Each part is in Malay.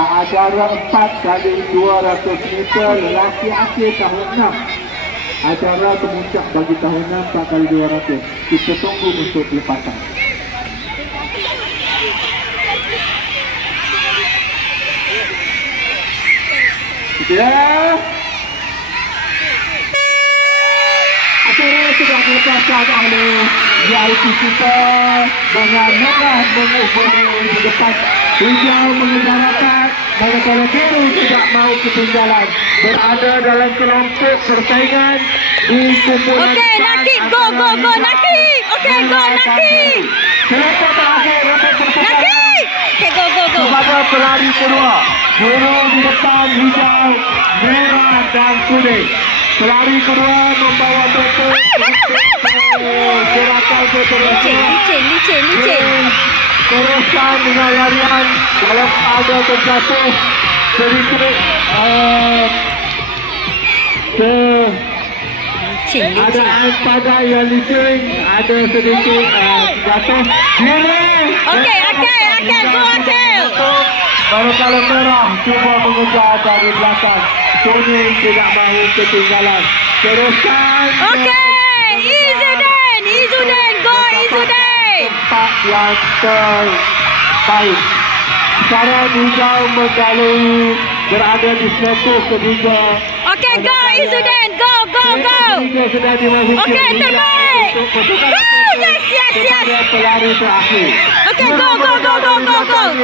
acara 4 kali 200 meter lelaki akhir tahun 6. Acara kemuncak bagi tahun 6 4 kali 200. Kita tunggu untuk pelepatan. Ya. Acara sudah dilepaskan oleh VIP kita dengan merah mengubah di depan, hijau mengendarakan, manakala biru tidak mau ketinggalan, berada dalam kelompok persaingan di kumpulan. Okey, Naki, go, Naki. Okey, go, Naki. Kelompok terakhir Naki. Okey, go. kepada pelari kedua, biru di depan, hijau, merah dan kuning. Pelari kedua membawa total gerakan Licin. teruskan dengan larian dalam ada terjatuh sedikit keadaan pada yang licin, ada sedikit jatuh. Okey, go, Akil. Manakala merah cuba mengejar dari belakang, kuning tidak mahu ketinggalan. Teruskan. Okey, Izzuddin, go Izzuddin. Tempat yang terbaik. Sekarang hijau mendalui, berada di status ketiga. Okey, go Izzuddin, go. Ketiga sudah dimasuki. Okey, terbaik. Go, yes. Pelari terakhir. Okey, go.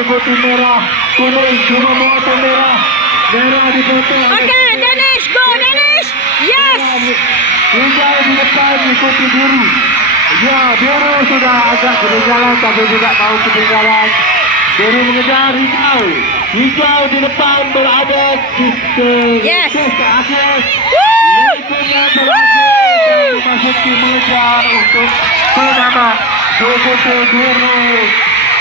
Putih merah, kuning cuma motor merah. Merah di belakang. Okey, Danish, go Danish. Yes. Hijau di depan ikuti biru. Ya, biru sudah agak ketinggalan tapi tidak mau ketinggalan. Biru mengejar hijau. Hijau di depan berada di Yes. akhir. Woo! Memasuki mengejar untuk penama Jogoto biru.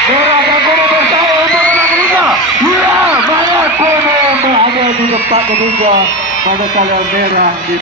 Merah dan kuning bersama untuk menang ketiga. Ya, merah kuning berada di depan ketiga. Manakala merah di